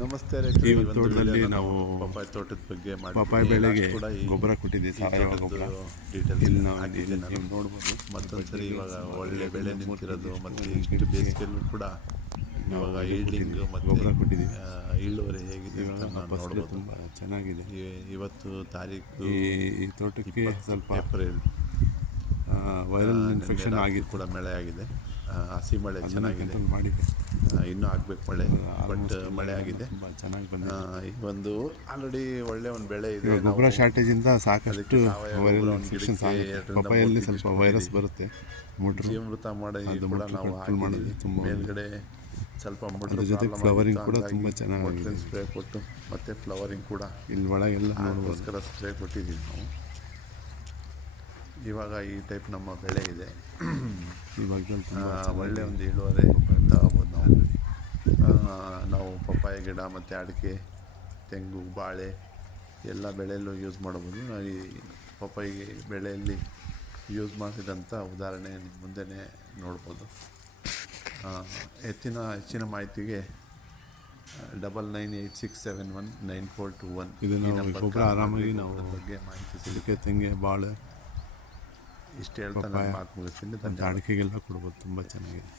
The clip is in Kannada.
ನಮಸ್ತೆ ಈ ಒಂದು ತೋಟದಲ್ಲಿ ನಾವು ಪಪ್ಪಾಯ ತೋಟದ ಬಗ್ಗೆ ಮಾಡಿ ಪಪ್ಪಾಯ ಬೆಳೆಗೆ ಗೊಬ್ಬರ ಕೊಟ್ಟಿದ್ದೀವಿ ಸಾವಯವ ಗೊಬ್ಬರ. ಡೀಟೇಲ್ಸ್ ಇಲ್ಲಿ ನಾವು ಹಾಕಿದ್ದೆ ಇಲ್ಲಿ ನಾನು ನೀವು ನೋಡ್ಬೋದು. ಮತ್ತೊಂದ್ಸರಿ ಇವಾಗ ಒಳ್ಳೆ ಬೆಳೆ ನಿಂತಿರೋದು ಮತ್ತೆ ಇಷ್ಟು ಬೇಸಿಗೆಯಲ್ಲೂ ಕೂಡ ಇವಾಗ ಈಲ್ಡಿಂಗ್ ಮತ್ತು ಗೊಬ್ಬರ ಕೊಟ್ಟಿದ್ದೀವಿ. ಆ, ಇಳುವರಿ ಹೇಗಿದೆ ಅಂತ ಫಸಲು ನೋಡ್ಬೋದು. ತುಂಬ ಚೆನ್ನಾಗಿದೆ. ಇವತ್ತು ತಾರೀಕು ಈ ಈ ತೋಟಕ್ಕೆ ಸ್ವಲ್ಪ ಏಪ್ರಿಲ್. ವೈರಲ್ ಇನ್ಫೆಕ್ಷನ್ ಆಗಿದೆ ಆಗಿತ್ತು. ಕೂಡ ಮಳೆ ಆಗಿದೆ ಹಸಿ ಮಳೆ ಚೆನ್ನಾಗಿದೆ. ಇನ್ನೂ ಆಗ್ಬೇಕು ಮಳೆ ಬಟ್ ಮಳೆ ಆಗಿದೆ. ಚೆನ್ನಾಗಿ ಬಂದಿದೆ. ಒಂದು ಆಲ್ರೆಡಿ ಒಳ್ಳೆ ಒಂದು ಬೆಳೆ ಇದೆ. ಗೊಬ್ಬರ ಶಾರ್ಟೇಜ್ ಶಾರ್ಟೇಜಿಂದ ಸಾಕಷ್ಟು ಪಪ್ಪಾಯಲ್ಲಿ ಸ್ವಲ್ಪ ವೈರಸ್ ಬರುತ್ತೆ? ಜೀವಮೃತ ಮಾಡಿ ಕೂಡ ನಾವು ಹಾಕಿದ್ದೀವಿ. ಮೇಲ್ಗಡೆ ಸ್ವಲ್ಪ ಮಟ್ರ ಜೊತೆ ಫ್ಲವರಿಂಗ್ ಕೂಡ ತುಂಬಾ. ಮೊಟ್ಟೆ ಸ್ಪ್ರೇ ಕೊಟ್ಟು ಮತ್ತೆ ಫ್ಲವರಿಂಗ್ ಕೂಡ ಇಲ್ಲಿ ಒಳಗೆಲ್ಲ ನೋಡೋಸ್ಕರ ಅದಕ್ಕೋಸ್ಕರ ಸ್ಪ್ರೇ ಕೊಟ್ಟಿದ್ದೀವಿ ನಾವು. ಇವಾಗ ಈ ಟೈಪ್ ನಮ್ಮ ಬೆಳೆ ಇದೆ. ಈ ಭಾಗದಲ್ಲಿ ತುಂಬ ಆ, ಒಳ್ಳೆ ಒಂದು ಇಳುವರಿ ತಗೋಬೋದು ನಾವು. ನಾವು ಪಪ್ಪಾಯ ಗಿಡ ಮತ್ತು ಅಡಿಕೆ ತೆಂಗು ಬಾಳೆ ಎಲ್ಲ ಬೆಳೆಯಲ್ಲೂ ಯೂಸ್ ಮಾಡ್ಬೋದು. ನಾವು ಈ ಪಪ್ಪಾಯಿ ಬೆಳೆಯಲ್ಲಿ ಯೂಸ್ ಮಾಡಿದಂಥ ಉದಾಹರಣೆ ಮುಂದೆನೇ ನೋಡ್ಬೋದು. ಹೆಚ್ಚಿನ ಹೆಚ್ಚಿನ ಮಾಹಿತಿಗೆ double nine eight six seven one nine four two one ಇದು ನಾವು ಗೊಬ್ಬರ ಆರಾಮಾಗಿ ನಾವು ಬಗ್ಗೆ ಮಾಹಿತಿ ಸಿಗುತ್ತೆ. ತೆಂಗೆ ಬಾಳೆ ಇಷ್ಟು ಹೇಳ್ತಾ ನಾನು ಮಾತು ಮುಗಿಸ್ತೀನಿ ಧನ್ಯವಾದ ಅಡಿಕೆಗೆಲ್ಲ ಕೊಡ್ಬೋದು ತುಂಬ ಚೆನ್ನಾಗಿದೆ.